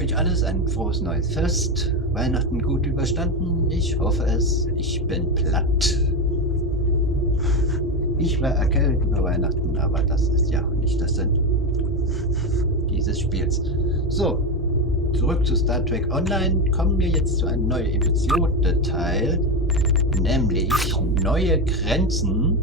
Euch alles ein frohes neues Fest. Weihnachten gut überstanden? Ich hoffe es. Ich bin platt. Ich war erkältet über Weihnachten, aber das ist ja nicht der Sinn dieses Spiels. So, zurück zu Star Trek Online. Kommen wir jetzt zu einem neuen Episode-Teil, nämlich neue Grenzen.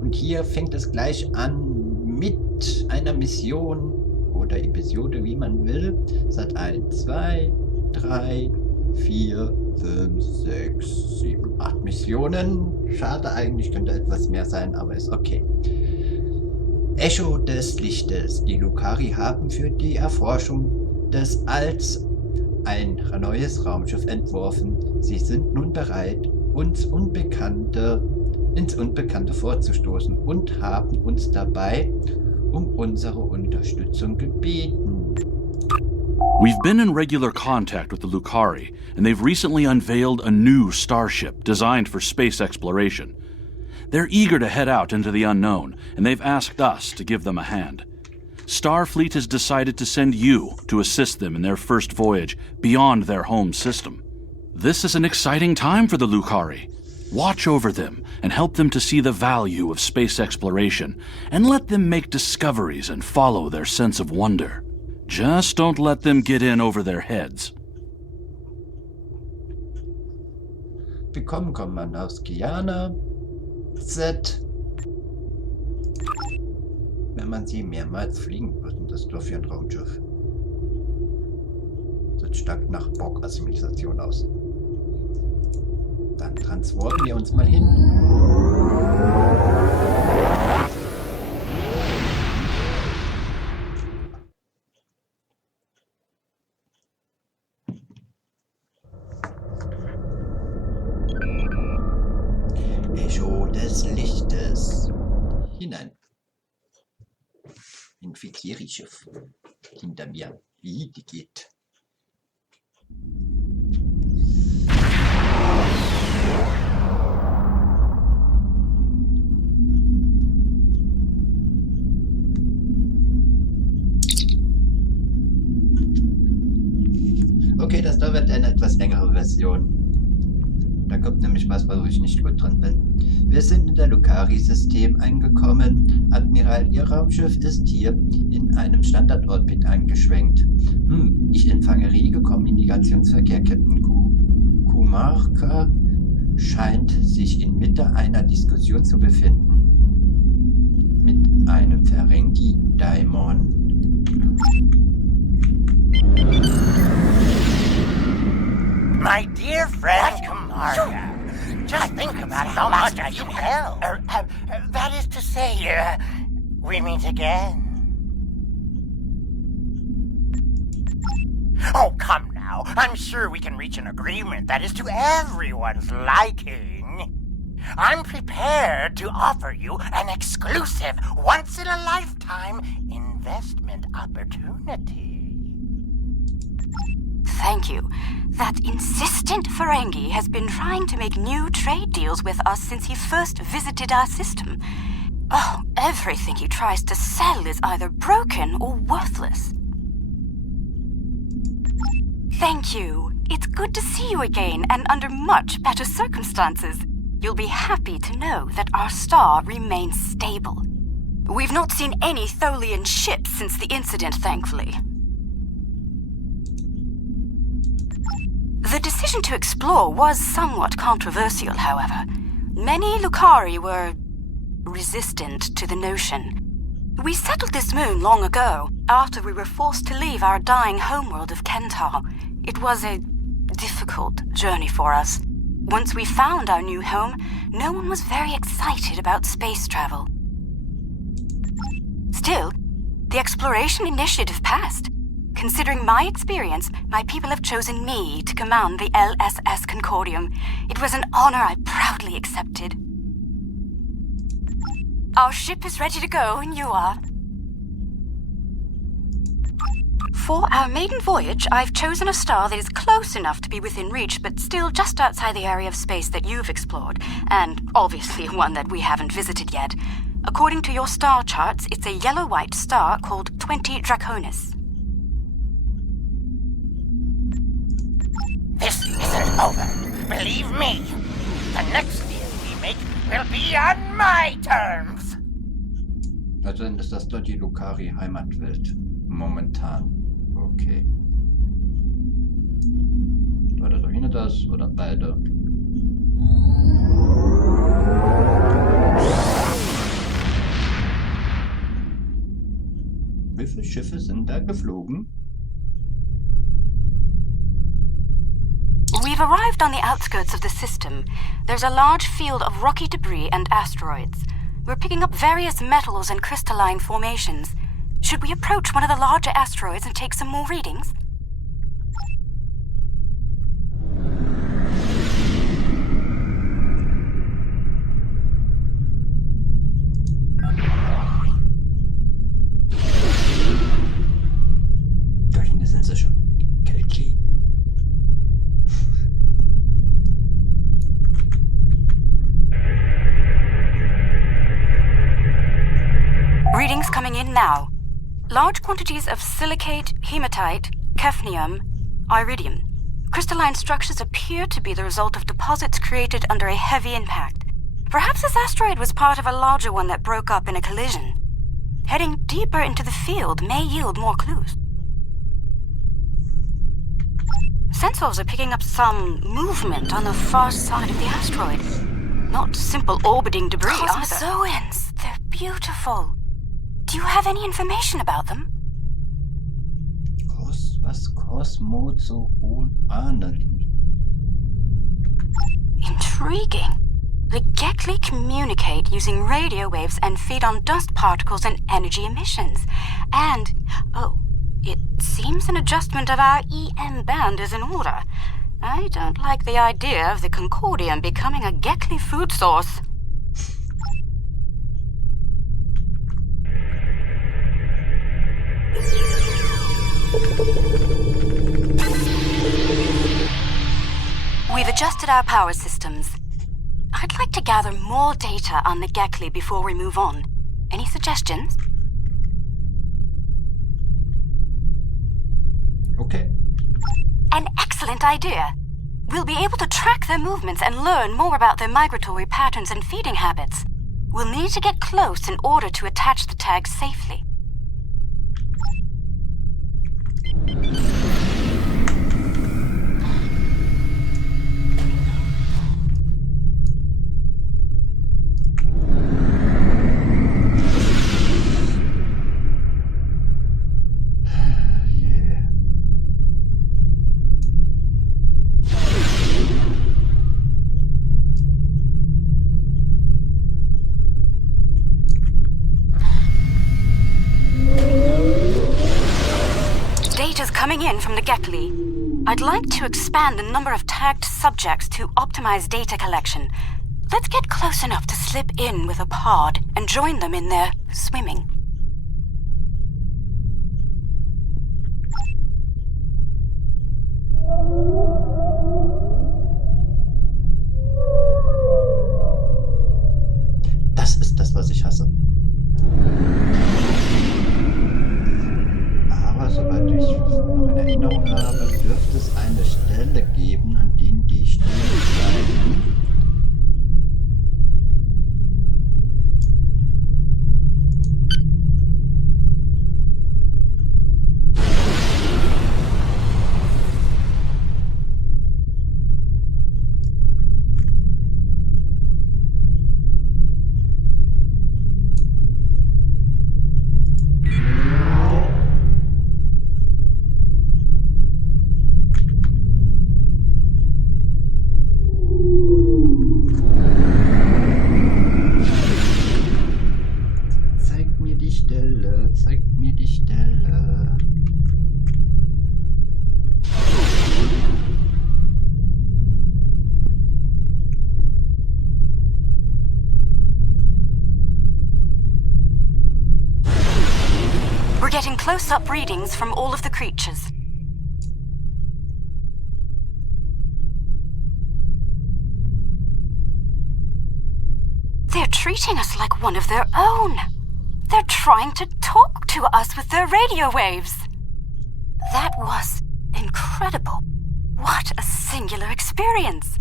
Und hier fängt es gleich an mit einer Mission oder Episode, wie man will. Es hat 1, 2, 3, 4, 5, 6, 7, 8 Missionen. Schade, eigentlich könnte etwas mehr sein, aber ist okay. Echo des Lichtes. Die Lukari haben für die Erforschung des Alls ein neues Raumschiff entworfen. Sie sind nun bereit, ins Unbekannte vorzustoßen und haben uns dabei um unsere Unterstützung gebeten. We've been in regular contact with the Lukari, and they've recently unveiled a new starship designed for space exploration. They're eager to head out into the unknown, and they've asked us to give them a hand. Starfleet has decided to send you to assist them in their first voyage beyond their home system. This is an exciting time for the Lukari. Watch over them and help them to see the value of space exploration, and let them make discoveries and follow their sense of wonder. Just don't let them get in over their heads. Willkommen, Komandowskianer. Z. Wenn man sie mehrmals fliegen würde, das ist doch für ein Raumschiff. Sieht stark nach Borg-Assimilation aus. Dann transporten wir uns mal hin. Echo des Lichtes. Hinein. Infizieri-Schiff. Hinter mir. Wie die geht. Okay, das da wird eine etwas längere Version. Da kommt nämlich was, wo ich nicht gut drin bin. Wir sind in der Lukari-System angekommen. Admiral, Ihr Raumschiff ist hier in einem Standardorbit eingeschwenkt. Ich empfange rege Kommunikationsverkehr. Captain Kumarka scheint sich inmitten einer Diskussion zu befinden. Mit einem Ferengi-Daimon. My dear friend Kumarka, just think about how much I can help. That is to say, we meet again. Oh, come now. I'm sure we can reach an agreement that is to everyone's liking. I'm prepared to offer you an exclusive, once-in-a-lifetime investment opportunity. Thank you. That insistent Ferengi has been trying to make new trade deals with us since he first visited our system. Oh, everything he tries to sell is either broken or worthless. Thank you. It's good to see you again, and under much better circumstances. You'll be happy to know that our star remains stable. We've not seen any Tholian ships since the incident, thankfully. The decision to explore was somewhat controversial, however. Many Lukari were resistant to the notion. We settled this moon long ago, after we were forced to leave our dying homeworld of Kentaur. It was a difficult journey for us. Once we found our new home, no one was very excited about space travel. Still, the exploration initiative passed. Considering my experience, my people have chosen me to command the LSS Concordium. It was an honor I proudly accepted. Our ship is ready to go, and you are. For our maiden voyage, I've chosen a star that is close enough to be within reach, but still just outside the area of space that you've explored, and obviously one that we haven't visited yet. According to your star charts, it's a yellow-white star called 20 Draconis. over. Believe me, the next deal we make will be on my terms. Also dann ist das dort die Lucari Heimatwelt. Momentan. Okay. Oder doch hinter das oder beide. Wie viele Schiffe sind da geflogen? We've arrived on the outskirts of the system. There's a large field of rocky debris and asteroids. We're picking up various metals and crystalline formations. Should we approach one of the larger asteroids and take some more readings? Da hinten sind sie schon. Kelchi. Readings coming in now. Large quantities of silicate, hematite, hafnium, iridium. Crystalline structures appear to be the result of deposits created under a heavy impact. Perhaps this asteroid was part of a larger one that broke up in a collision. Heading deeper into the field may yield more clues. Sensors are picking up some movement on the far side of the asteroid. Not simple orbiting debris either. Cosmozoans! They're beautiful. Do you have any information about them? Was Kosmozoon ahnen? Intriguing. The Gekli communicate using radio waves and feed on dust particles and energy emissions. And, it seems an adjustment of our EM band is in order. I don't like the idea of the Concordium becoming a Gekli food source. We've adjusted our power systems. I'd like to gather more data on the Gekli before we move on. Any suggestions? Okay. An excellent idea. We'll be able to track their movements and learn more about their migratory patterns and feeding habits. We'll need to get close in order to attach the tags safely. Data's coming in from the Gekli. I'd like to expand the number of tagged subjects to optimize data collection. Let's get close enough to slip in with a pod and join them in their swimming. Das ist das, was ich hasse. Aber soweit ich noch in Erinnerung habe, dürfte es eine Stelle geben, an der die stehen bleiben. Zeig mir die Stelle. We're getting close-up readings from all of the creatures. They're treating us like one of their own. They're trying to talk to us with their radio waves. That was incredible. What a singular experience!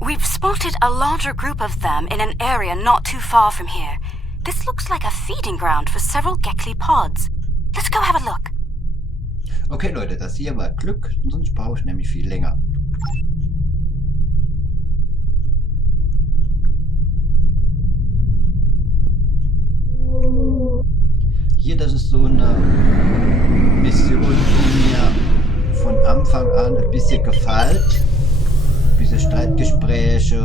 We've spotted a larger group of them in an area not too far from here. This looks like a feeding ground for several Gekli pods. Let's go have a look. Okay, Leute, das hier war Glück, sonst brauche ich nämlich viel länger. Hier, das ist so eine Mission, die mir von Anfang an ein bisschen gefällt. Diese Streitgespräche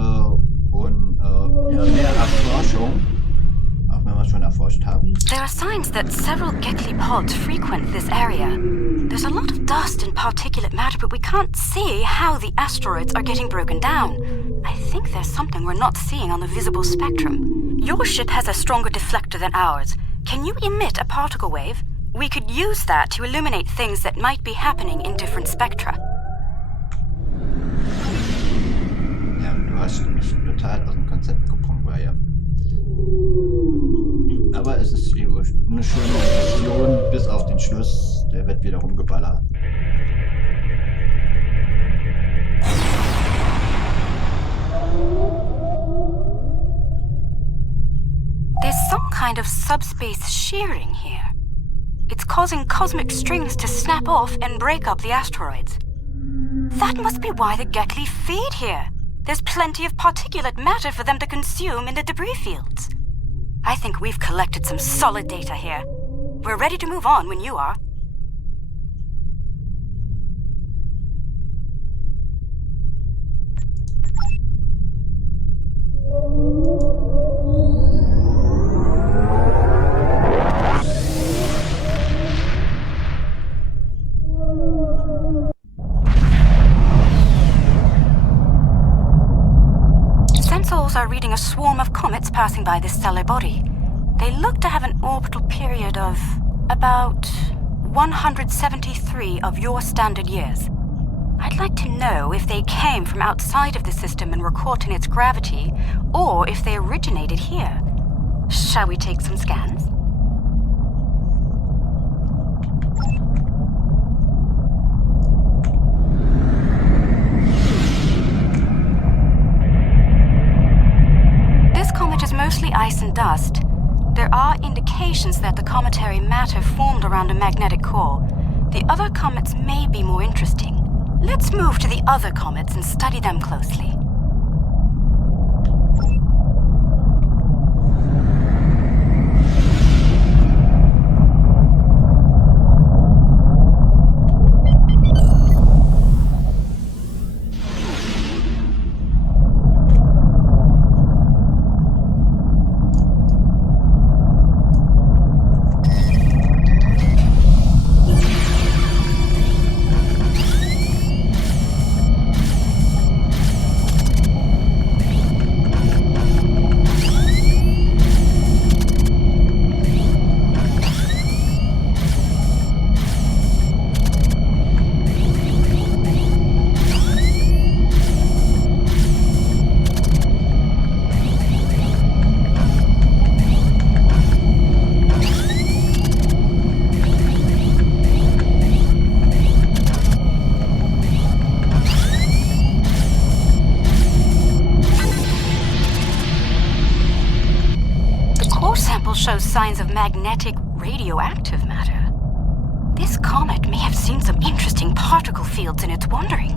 und ja, mehr Erforschung, auch wenn wir schon erforscht haben. There are signs that several Gekli pods frequent this area. There's a lot of dust and particulate matter, but we can't see how the asteroids are getting broken down. I think there's something we're not seeing on the visible spectrum. Your ship has a stronger deflector than ours. Can you emit a particle wave? We could use that to illuminate things that might be happening in different spectra. Ja, du hast mich total aus dem Konzept gebracht, war ja. Aber es ist eine schöne Mission, bis auf den Schluss. Der wird wieder rumgeballert. There's some kind of subspace shearing here. It's causing cosmic strings to snap off and break up the asteroids. That must be why the Gekli feed here. There's plenty of particulate matter for them to consume in the debris fields. I think we've collected some solid data here. We're ready to move on when you are. Sensors are reading a swarm of comets passing by this stellar body. They look to have an orbital period of about 173 of your standard years. I'd like to know if they came from outside of the system and were caught in its gravity, or if they originated here. Shall we take some scans? This comet is mostly ice and dust. There are indications that the cometary matter formed around a magnetic core. The other comets may be more interesting. Let's move to the other comets and study them closely. Shows signs of magnetic radioactive matter. This comet may have seen some interesting particle fields in its wandering.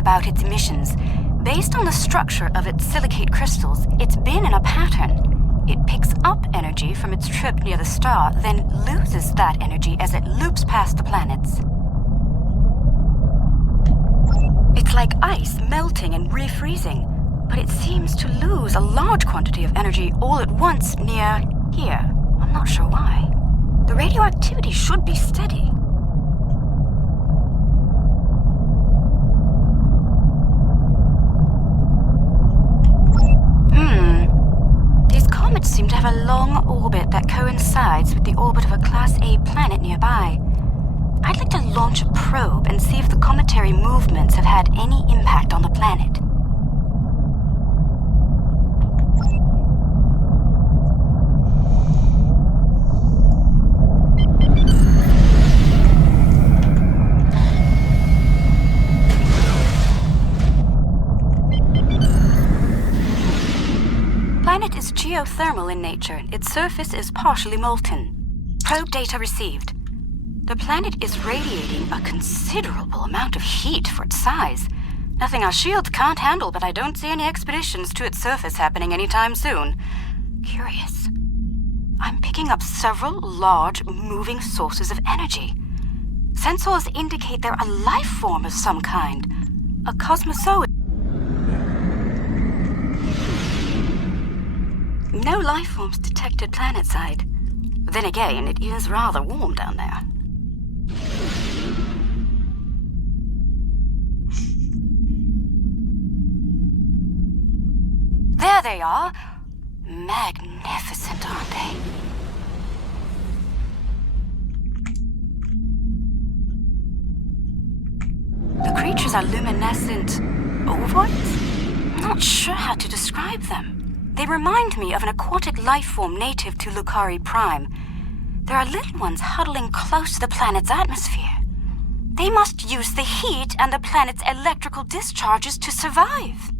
about its emissions. Based on the structure of its silicate crystals, it's been in a pattern. It picks up energy from its trip near the star, then loses that energy as it loops past the planets. It's like ice melting and refreezing, but it seems to lose a large quantity of energy all at once near here. I'm not sure why. The radioactivity should be steady. These comets seem to have a long orbit that coincides with the orbit of a Class A planet nearby. I'd like to launch a probe and see if the cometary movements have had any impact on the planet. Planet is geothermal in nature. Its surface is partially molten. Probe data received. The planet is radiating a considerable amount of heat for its size. Nothing our shields can't handle, but I don't see any expeditions to its surface happening anytime soon. Curious. I'm picking up several large, moving sources of energy. Sensors indicate they're a life form of some kind. A cosmozoid. No life forms detected planetside. Then again, it is rather warm down there. There they are. Magnificent, aren't they? The creatures are luminescent ovoids? I'm not sure how to describe them. They remind me of an aquatic life form native to Lucari Prime. There are little ones huddling close to the planet's atmosphere. They must use the heat and the planet's electrical discharges to survive.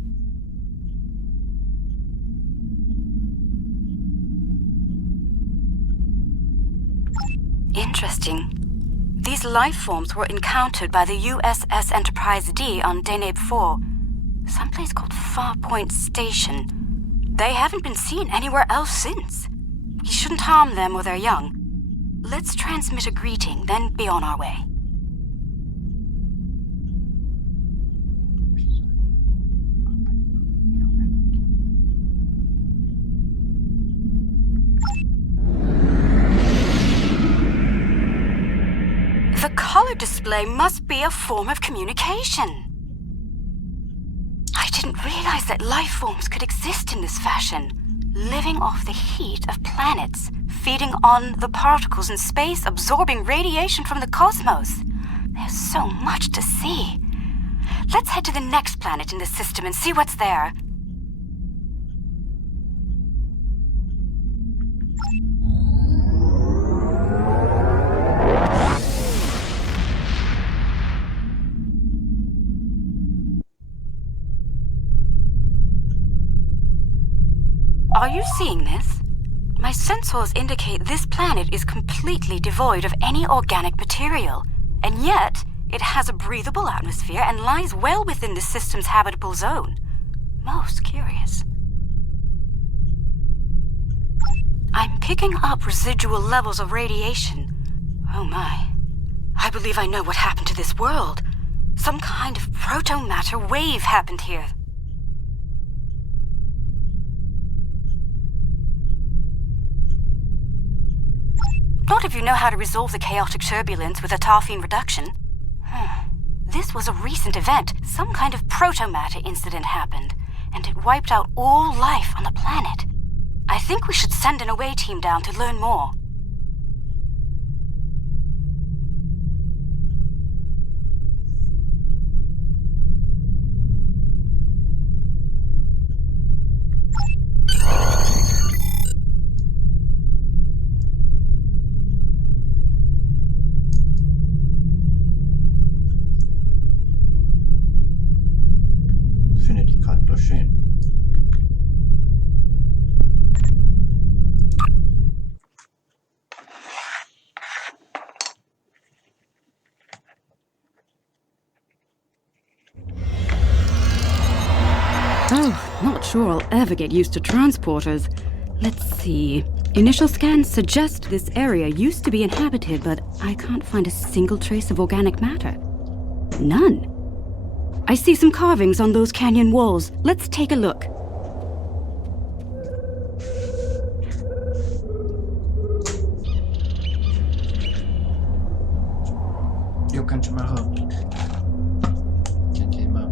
Interesting. These life forms were encountered by the USS Enterprise D on Deneb 4, someplace called Farpoint Station. They haven't been seen anywhere else since. We shouldn't harm them or their young. Let's transmit a greeting, then be on our way. The color display must be a form of communication. I didn't realize that life forms could exist in this fashion, living off the heat of planets, feeding on the particles in space, absorbing radiation from the cosmos. There's so much to see. Let's head to the next planet in the system and see what's there. Are you seeing this? My sensors indicate this planet is completely devoid of any organic material, and yet it has a breathable atmosphere and lies well within the system's habitable zone. Most curious. I'm picking up residual levels of radiation. Oh my. I believe I know what happened to this world. Some kind of proto-matter wave happened here. Not if you know how to resolve the chaotic turbulence with a tarfine reduction. This was a recent event. Some kind of proto-matter incident happened, and it wiped out all life on the planet. I think we should send an away team down to learn more. Finde die gerade doch schön. Oh, not sure I'll ever get used to transporters. Let's see. Initial scans suggest this area used to be inhabited, but I can't find a single trace of organic matter. None. I see some carvings on those canyon walls. Let's take a look. Jo, kannst du machen. Kein Thema.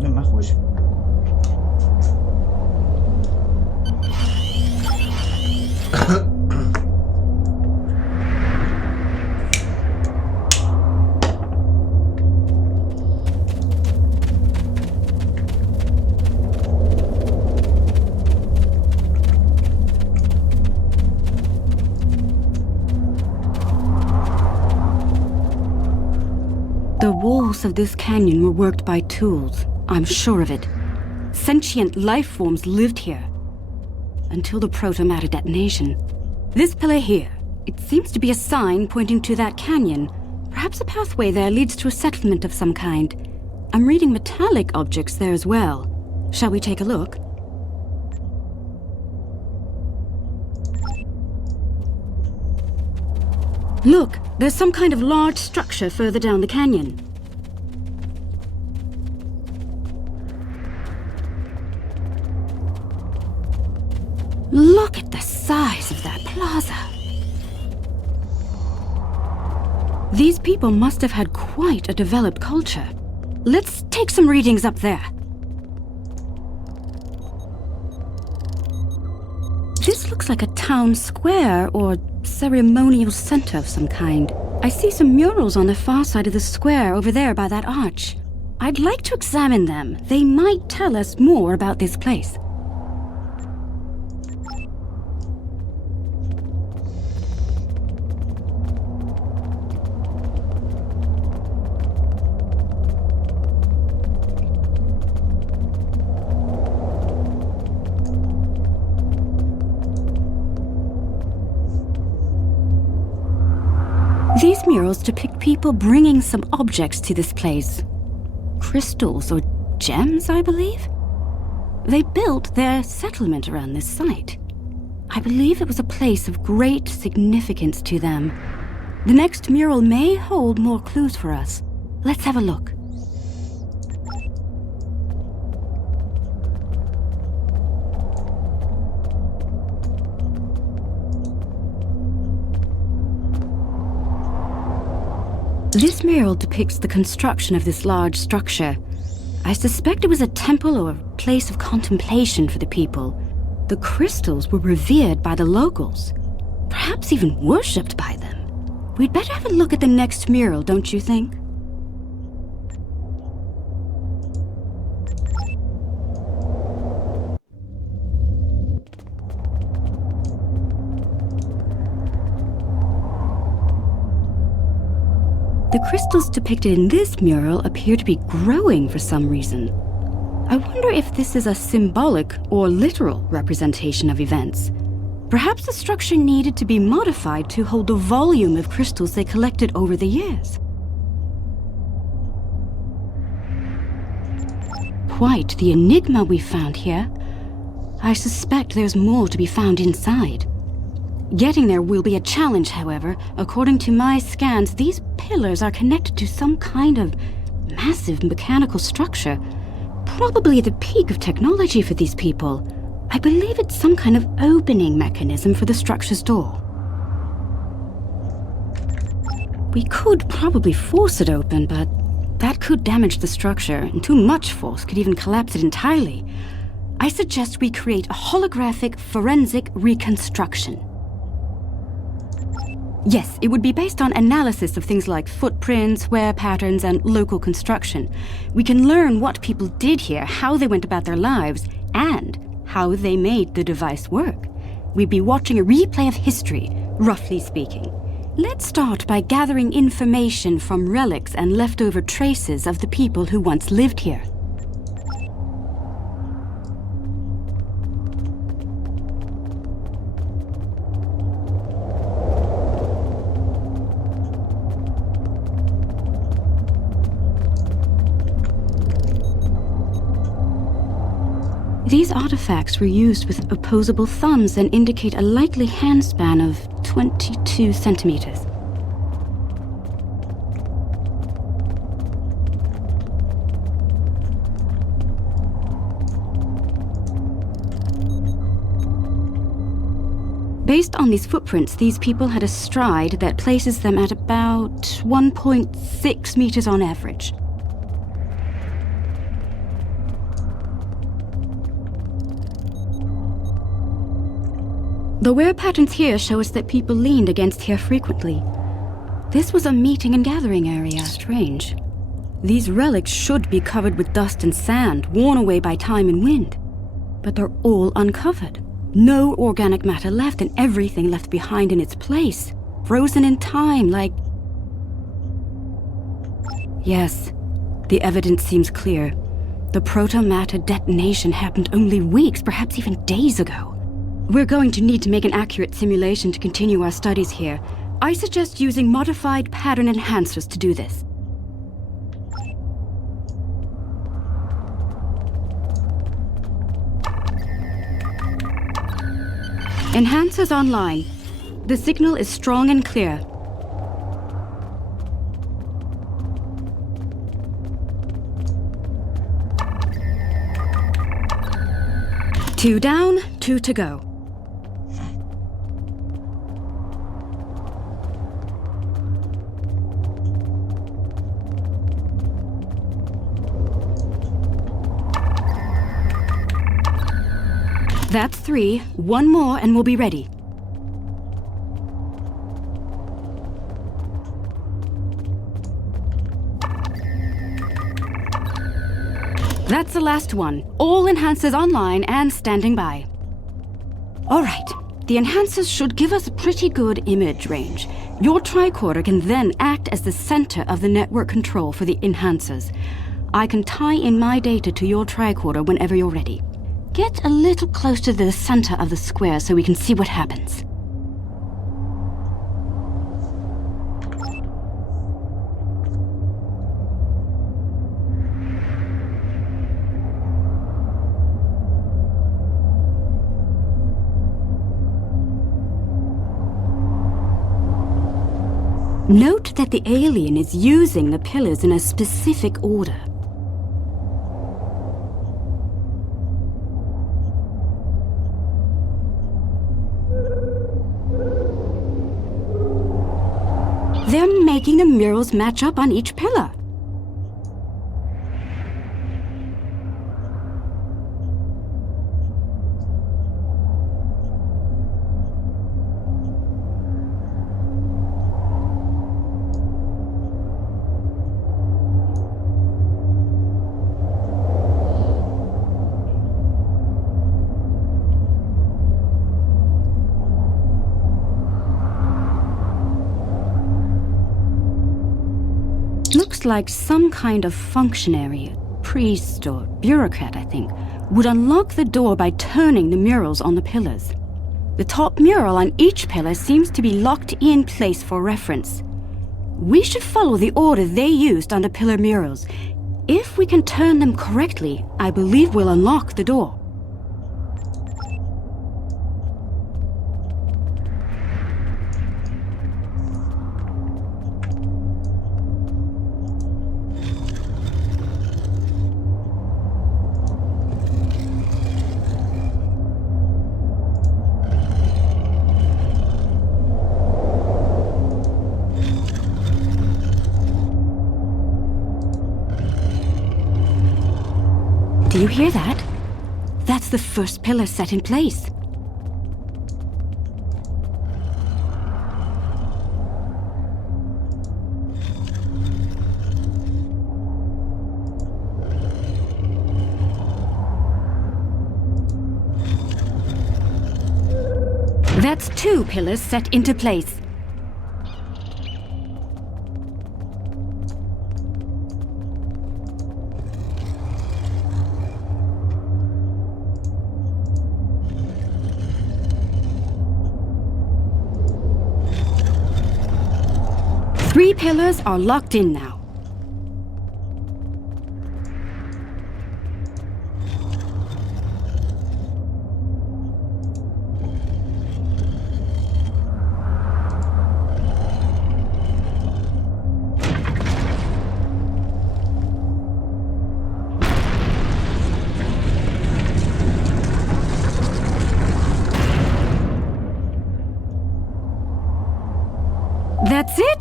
Ja, mach ruhig. The walls of this canyon were worked by tools, I'm sure of it. Sentient life forms lived here. Until the proto-matter detonation. This pillar here, it seems to be a sign pointing to that canyon. Perhaps a pathway there leads to a settlement of some kind. I'm reading metallic objects there as well. Shall we take a look? Look, there's some kind of large structure further down the canyon. Look at the size of that plaza. These people must have had quite a developed culture. Let's take some readings up there. This looks like a town square or ceremonial center of some kind. I see some murals on the far side of the square over there by that arch. I'd like to examine them. They might tell us more about this place. These murals depict people bringing some objects to this place. Crystals or gems, I believe? They built their settlement around this site. I believe it was a place of great significance to them. The next mural may hold more clues for us. Let's have a look. This mural depicts the construction of this large structure. I suspect it was a temple or a place of contemplation for the people. The crystals were revered by the locals, perhaps even worshipped by them. We'd better have a look at the next mural, don't you think? The crystals depicted in this mural appear to be growing for some reason. I wonder if this is a symbolic or literal representation of events. Perhaps the structure needed to be modified to hold the volume of crystals they collected over the years. Quite the enigma we found here. I suspect there's more to be found inside. Getting there will be a challenge, however. According to my scans, these pillars are connected to some kind of massive mechanical structure. Probably the peak of technology for these people. I believe it's some kind of opening mechanism for the structure's door. We could probably force it open, but that could damage the structure, and too much force could even collapse it entirely. I suggest we create a holographic forensic reconstruction. Yes, it would be based on analysis of things like footprints, wear patterns, and local construction. We can learn what people did here, how they went about their lives, and how they made the device work. We'd be watching a replay of history, roughly speaking. Let's start by gathering information from relics and leftover traces of the people who once lived here. These artifacts were used with opposable thumbs and indicate a likely handspan of 22 centimeters. Based on these footprints, these people had a stride that places them at about 1.6 meters on average. The wear patterns here show us that people leaned against here frequently. This was a meeting and gathering area. Strange. These relics should be covered with dust and sand, worn away by time and wind. But they're all uncovered. No organic matter left, and everything left behind in its place. Frozen in time, like... Yes, the evidence seems clear. The proto-matter detonation happened only weeks, perhaps even days ago. We're going to need to make an accurate simulation to continue our studies here. I suggest using modified pattern enhancers to do this. Enhancers online. The signal is strong and clear. Two down, 2 to go. That's 3. One more and we'll be ready. That's the last one. All enhancers online and standing by. All right. The enhancers should give us a pretty good image range. Your tricorder can then act as the center of the network control for the enhancers. I can tie in my data to your tricorder whenever you're ready. Get a little close to the center of the square so we can see what happens. Note that the alien is using the pillars in a specific order. They're making the murals match up on each pillar. Looks like some kind of functionary, priest or bureaucrat, I think, would unlock the door by turning the murals on the pillars. The top mural on each pillar seems to be locked in place for reference. We should follow the order they used on the pillar murals. If we can turn them correctly, I believe we'll unlock the door. Do you hear that? That's the first pillar set in place. That's 2 pillars set into place. Three pillars are locked in now.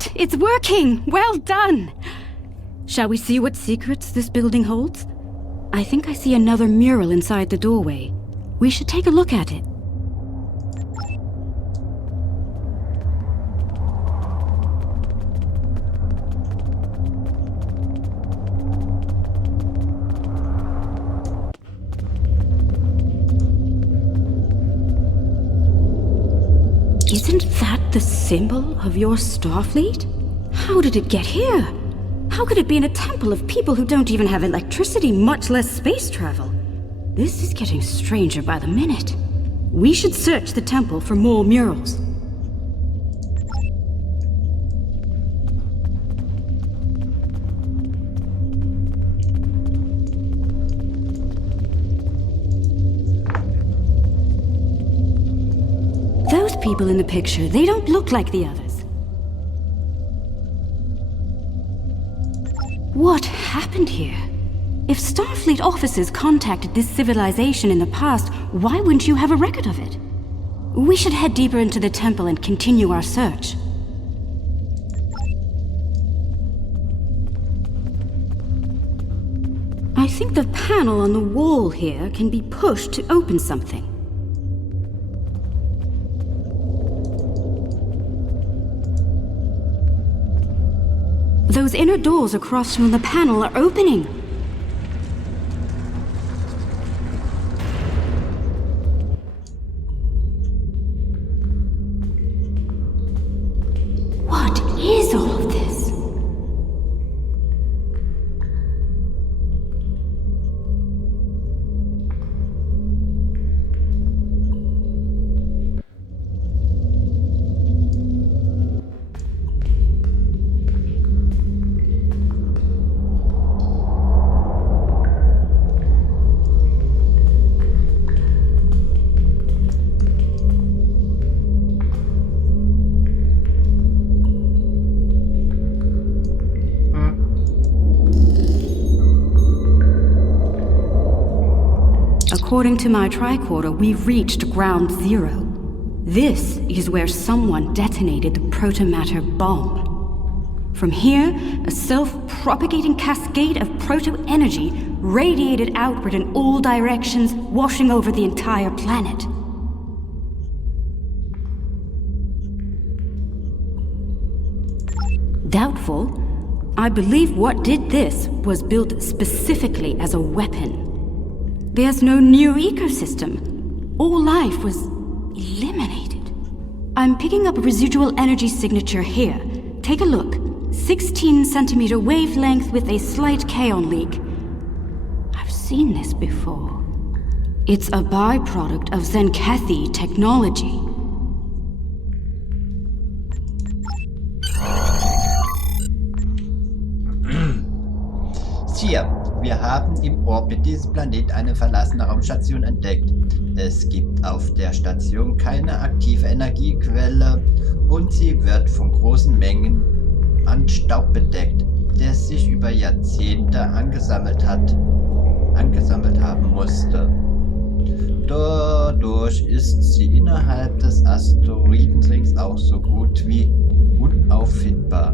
it! It's working! Well done! Shall we see what secrets this building holds? I think I see another mural inside the doorway. We should take a look at it. Isn't that the symbol of your Starfleet? How did it get here? How could it be in a temple of people who don't even have electricity, much less space travel? This is getting stranger by the minute. We should search the temple for more murals. Those people in the picture, they don't look like the others. What happened here? If Starfleet officers contacted this civilization in the past, why wouldn't you have a record of it? We should head deeper into the temple and continue our search. I think the panel on the wall here can be pushed to open something. Those inner doors across from the panel are opening. What is all of this? According to my tricorder, we've reached ground zero. This is where someone detonated the protomatter bomb. From here, a self-propagating cascade of proto-energy radiated outward in all directions, washing over the entire planet. Doubtful. I believe what did this was built specifically as a weapon. There's no new ecosystem. All life was eliminated. I'm picking up a residual energy signature here. Take a look. 16 centimeter wavelength with a slight kaon leak. I've seen this before. It's a byproduct of Zenkethi technology. Hier, wir haben im Orbit dieses Planet eine verlassene Raumstation entdeckt. Es gibt auf der Station keine aktive Energiequelle und sie wird von großen Mengen an Staub bedeckt, der sich über Jahrzehnte angesammelt haben musste. Dadurch ist sie innerhalb des Asteroidenrings auch so gut wie unauffindbar.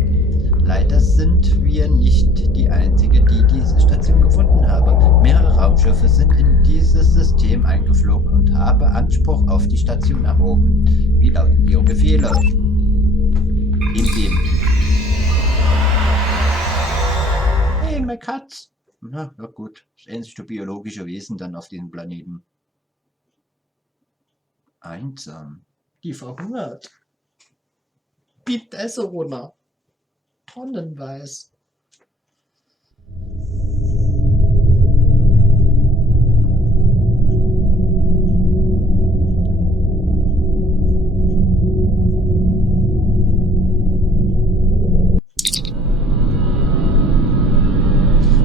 Leider sind wir nicht die Einzige, die diese Station gefunden habe. Mehrere Raumschiffe sind in dieses System eingeflogen und haben Anspruch auf die Station erhoben. Wie lauten Ihre Befehle? Im. Hey, my Katz! Na gut, ähnlich zu biologische Wesen dann auf diesem Planeten. Einsam. Die verhungert. Biebt Esse runter. Tonnenweis.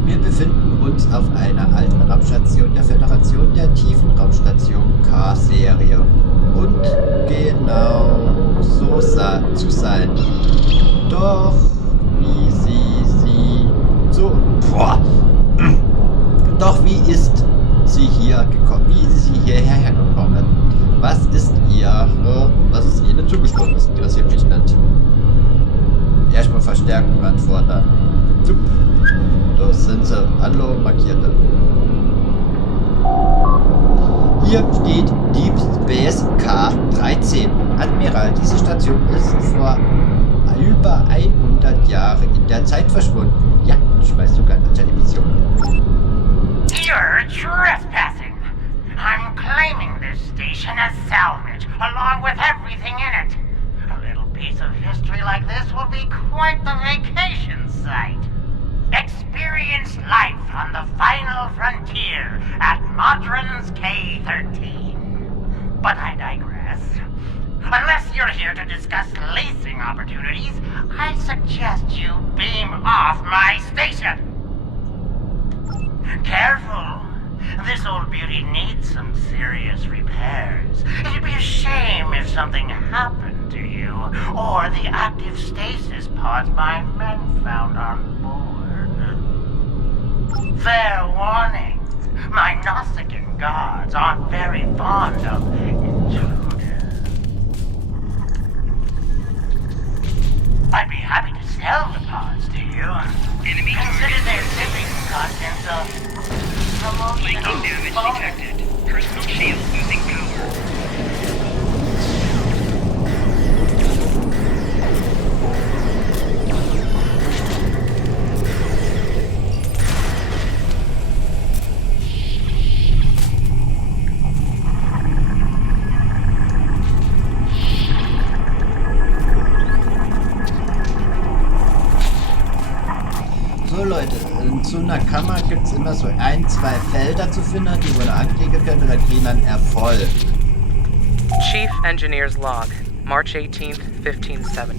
Wir befinden uns auf einer alten Raumstation der Föderation der Tiefenraumstation K-Serie und genau so zu sein. Doch wie ist sie hierher gekommen? Was ist ihnen zugestoßen? Das interessiert mich nicht. Erstmal Verstärkung anfordern. Zup. Da sind sie. Hallo, markierte. Hier steht Deep Space K13. Admiral, diese Station ist vor über 100 Jahren in der Zeit verschwunden. Ja, ich weiß sogar in welcher Emission. You're trespassing. I'm claiming this station as salvage, along with everything in it. A little piece of history like this will be quite the vacation site. Experience life on the final frontier at Modron's K13. But I digress. Unless you're here to discuss leasing opportunities, I suggest you beam off my station. Careful. This old beauty needs some serious repairs. It'd be a shame if something happened to you, or the active stasis pods my men found on board. Fair warning. My Nausicaan gods aren't very fond of intruders. I'd be happy to sell the pods to you. Enemy Consider their shipping contents of promotional flanking damage detected. Personal shield losing power. So Leute, in so einer Kammer gibt es immer so 1, 2 Felder zu finden, die wir anklicken können und dann kriegen dann Erfolg. Chief Engineer's Log, March 18th, 15-7.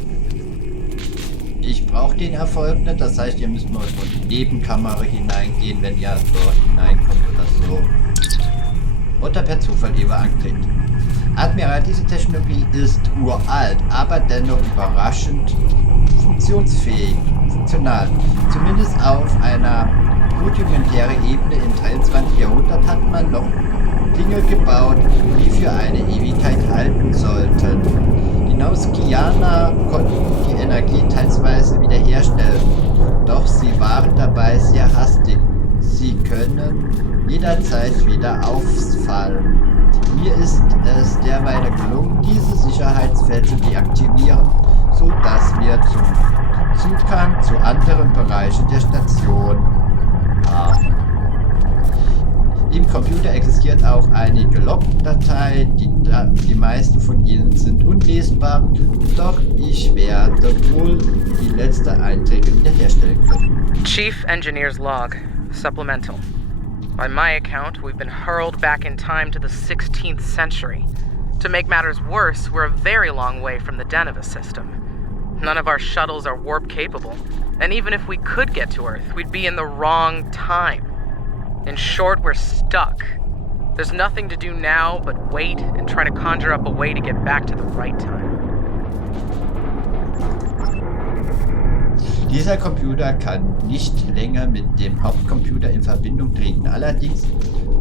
Ich brauche den Erfolg nicht, das heißt, ihr müsst nur in die Nebenkamera hineingehen, wenn ihr dort hineinkommt oder so. Oder per Zufall eben anklickt. Admiral, diese Technologie ist uralt, aber dennoch überraschend funktional. Zumindest auf einer rudimentären Ebene im 23. Jahrhundert hat man noch Dinge gebaut, die für eine Ewigkeit halten sollten. Die Nausicaaner konnten die Energie teilweise wiederherstellen, doch sie waren dabei sehr hastig. Sie können jederzeit wieder ausfallen. Mir ist es derweil gelungen, dieses Sicherheitsfeld zu deaktivieren, so dass wir zum Zugang zu anderen Bereichen der Station haben. Im Computer existiert auch einige Logdatei, die meisten von ihnen sind unlesbar, doch ich werde wohl die letzten Einträge wiederherstellen können. Chief Engineer's Log, Supplemental. By my account, we've been hurled back in time to the 16th century. To make matters worse, we're a very long way from the Deneva system. None of our shuttles are warp capable, and even if we could get to Earth, we'd be in the wrong time. In short, we're stuck. There's nothing to do now but wait and try to conjure up a way to get back to the right time. Dieser Computer kann nicht länger mit dem Hauptcomputer in Verbindung treten. Allerdings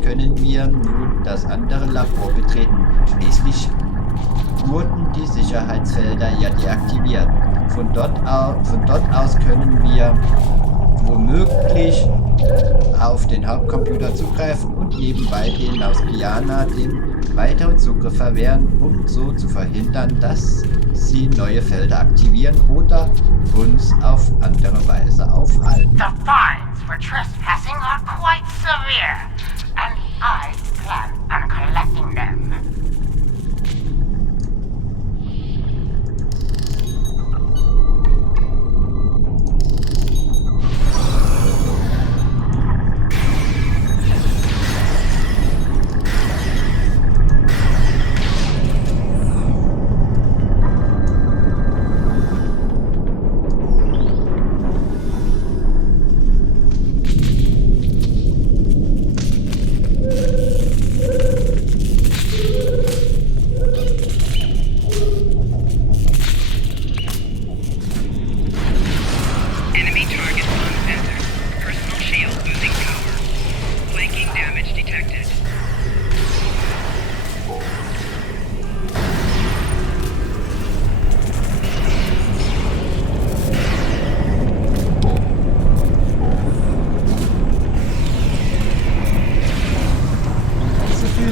können wir nun das andere Labor betreten. Schließlich wurden die Sicherheitsfelder ja deaktiviert. Von dort aus können wir womöglich auf den Hauptcomputer zugreifen und nebenbei den Nausicaaner den weiteren Zugriff verwehren, um so zu verhindern, dass sie neue Felder aktivieren oder uns auf andere Weise aufhalten. The fines for trespassing are quite severe, and I plan on collecting them.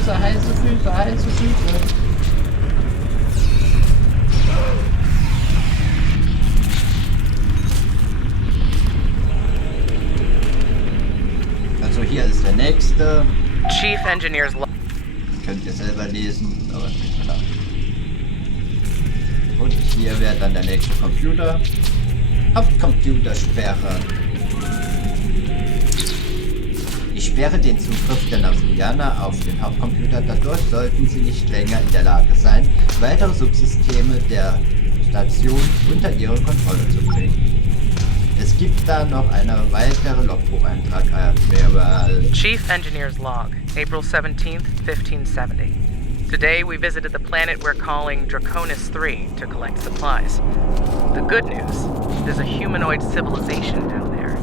Füße, heiße Füße, heiße Füße. Also hier ist der nächste. Chief Engineer's Log. Könnt ihr selber lesen, aber klar. Und hier wäre dann der nächste Computer. Hauptcomputersperre. Ich sperre den Zugriff der Nausianer auf den Hauptcomputer. Dadurch sollten sie nicht länger in der Lage sein, weitere Subsysteme der Station unter ihre Kontrolle zu bringen. Es gibt da noch eine weitere Logbucheintrag. Chief Engineer's Log, April 17th, 1570. Today we visited the planet we're calling Draconis 3 to collect supplies. The good news, there's a humanoid civilization down there.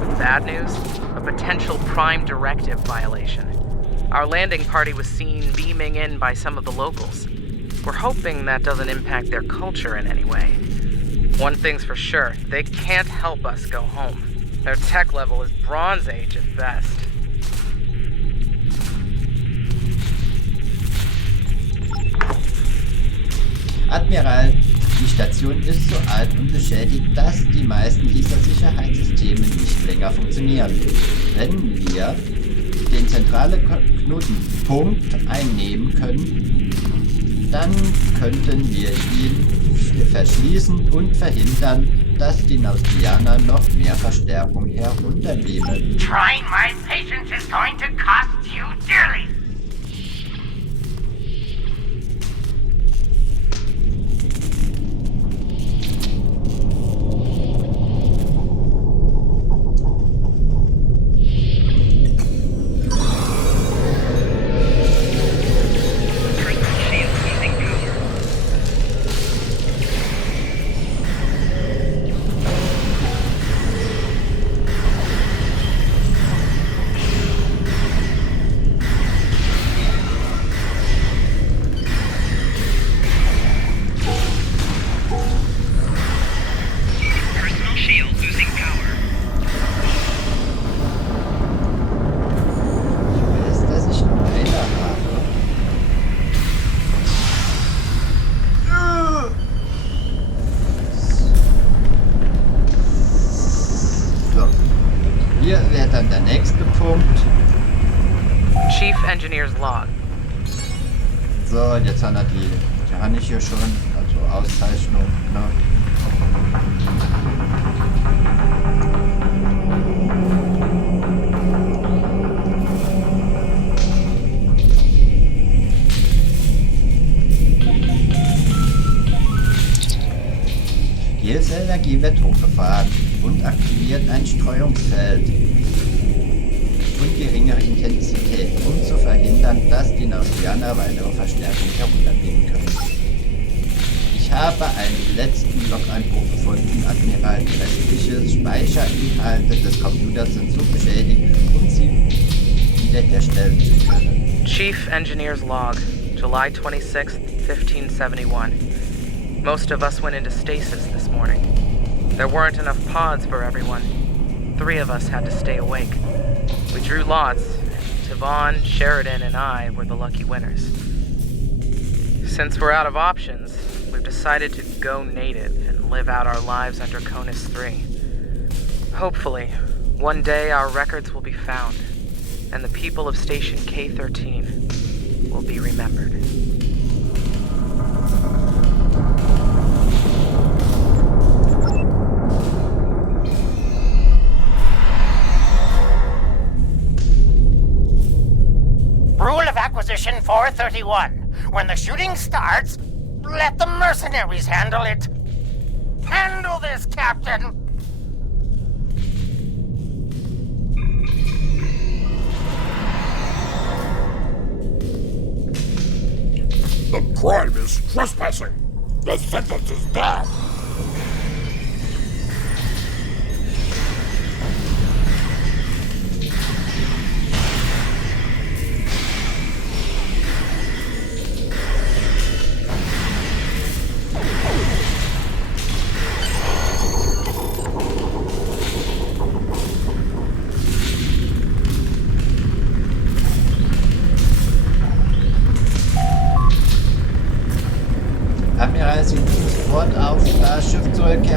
The bad news, a potential Prime Directive violation. Our landing party was seen beaming in by some of the locals. We're hoping that doesn't impact their culture in any way. One thing's for sure, they can't help us go home. Their tech level is Bronze Age at best. Admiral, die Station ist so alt und beschädigt, dass die meisten dieser Sicherheitssysteme nicht länger funktionieren. Wenn wir den zentralen Knotenpunkt einnehmen können, dann könnten wir ihn verschließen und verhindern, dass die Nausianer noch mehr Verstärkung herunternehmen. Trying my patience is going to cost you dearly. Chief Engineer's Log. So, jetzt haben wir die habe ich hier schon, also Auszeichnung, ne? Jedes Energie wird hochgefahren und aktiviert ein Streuungsfeld und geringere Intensität, um zu verhindern, dass die Nausianer weitere Verstärkung herunternehmen können. Ich habe einen letzten Log-Einbruch gefunden, Admiral. Die restlichen Speicherinhalte des Computers sind so beschädigt, um sie wiederherstellen zu können. Chief Engineer's Log, July 26th, 1571. Most of us went into stasis this morning. There weren't enough pods for everyone. 3 of us had to stay awake. We drew lots, and Tavon, Sheridan, and I were the lucky winners. Since we're out of options, we've decided to go native and live out our lives under Draconis 3. Hopefully, one day our records will be found, and the people of Station K-13 will be remembered. Rule of Acquisition 431. When the shooting starts, let the mercenaries handle it. Handle this, Captain! The crime is trespassing. The sentence is death.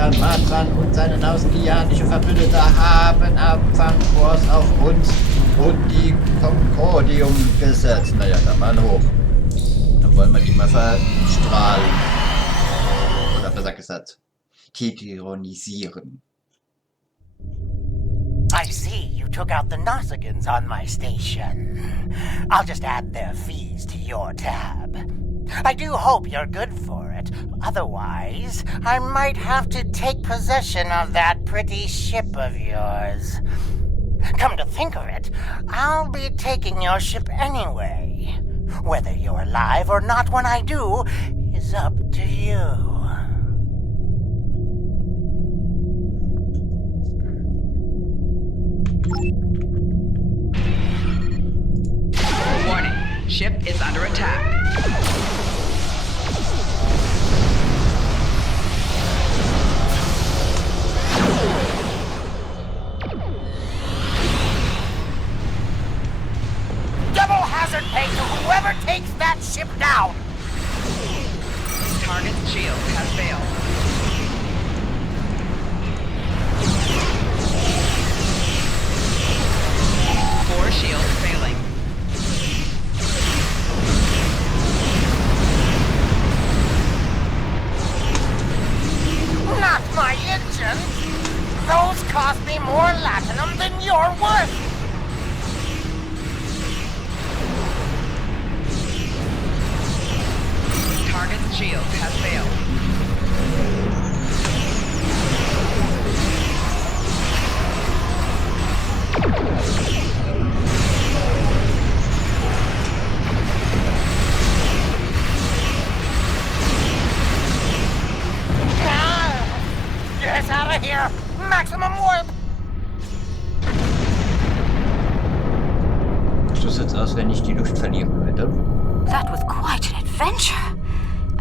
Adrian Matran und seine nausianische Verbündete haben Abfangkurs auf uns und die Concordium gesetzt. Naja, dann mal hoch. Dann wollen wir die mal verstrahlen. Oder besser gesagt, tyrannisieren. I see you took out the Nausigans on my station. I'll just add their fees to your tab. I do hope you're good for it. Otherwise, I might have to take possession of that pretty ship of yours. Come to think of it, I'll be taking your ship anyway. Whether you're alive or not when I do is up to you. Warning, ship is under attack. Double hazard pay to whoever takes that ship down! Target's shield has failed. Four shields failing. Not my engine! Those cost me more latinum than you're worth! Target's shield has failed. Get out of here! Maximum warp! So sieht's aus, wenn ich die Luft verlieren würde. That was quite an adventure.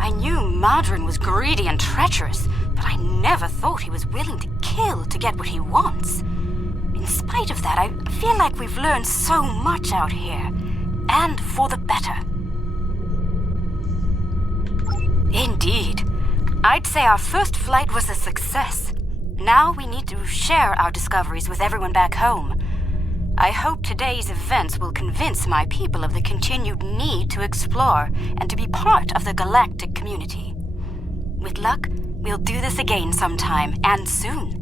I knew Madron was greedy and treacherous, but I never thought he was willing to kill to get what he wants. In spite of that, I feel like we've learned so much out here, and for the better. Indeed. I'd say our first flight was a success. Now we need to share our discoveries with everyone back home. I hope today's events will convince my people of the continued need to explore and to be part of the galactic community. With luck, we'll do this again sometime, and soon.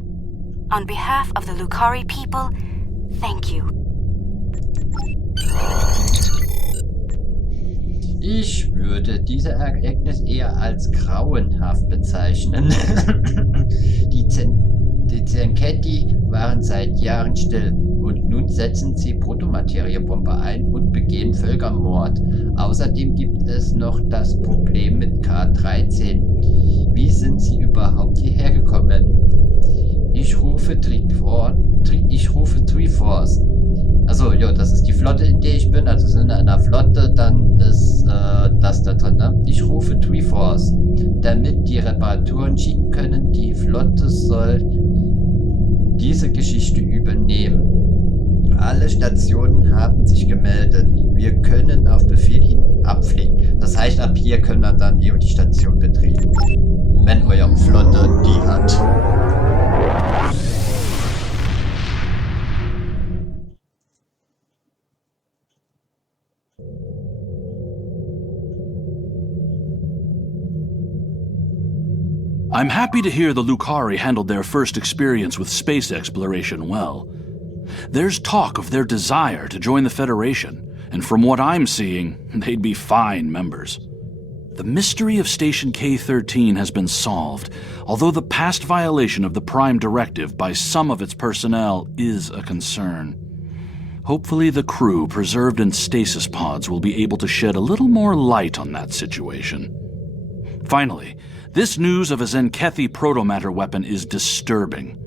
On behalf of the Lucari people, thank you. Ich würde diese Ereignis eher als grauenhaft bezeichnen. Die Zenketti waren seit Jahren still und nun setzen sie Protomateriebombe ein und begehen Völkermord. Außerdem gibt es noch das Problem mit K13. Wie sind sie überhaupt hierher gekommen? Ich rufe Triforce. Also, ja, das ist die Flotte, in der ich bin. Also sind in einer Flotte, dann ist das da drin. Ne? Ich rufe Triforce, damit die Reparaturen schicken können. Die Flotte soll diese Geschichte übernehmen. Alle Stationen haben sich gemeldet. Wir können auf Befehl hin abfliegen. Das heißt, ab hier können wir dann die Station betreten. Wenn eure Flotte die hat. I'm happy to hear the Lucari handled their first experience with space exploration well. There's talk of their desire to join the Federation, and from what I'm seeing, they'd be fine members. The mystery of Station K-13 has been solved, although the past violation of the Prime Directive by some of its personnel is a concern. Hopefully the crew preserved in stasis pods will be able to shed a little more light on that situation. Finally, this news of a Zenkethi protomatter weapon is disturbing.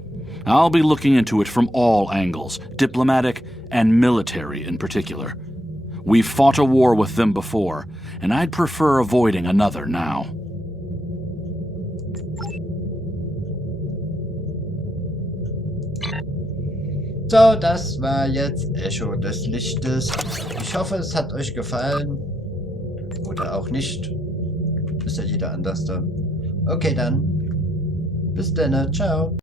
I'll be looking into it from all angles, diplomatic and military in particular. We've fought a war with them before, and I'd prefer avoiding another now. So, das war jetzt Echo des Lichtes. Ich hoffe, es hat euch gefallen. Oder auch nicht. Ist ja jeder anders da. Okay, dann. Bis dann, ciao.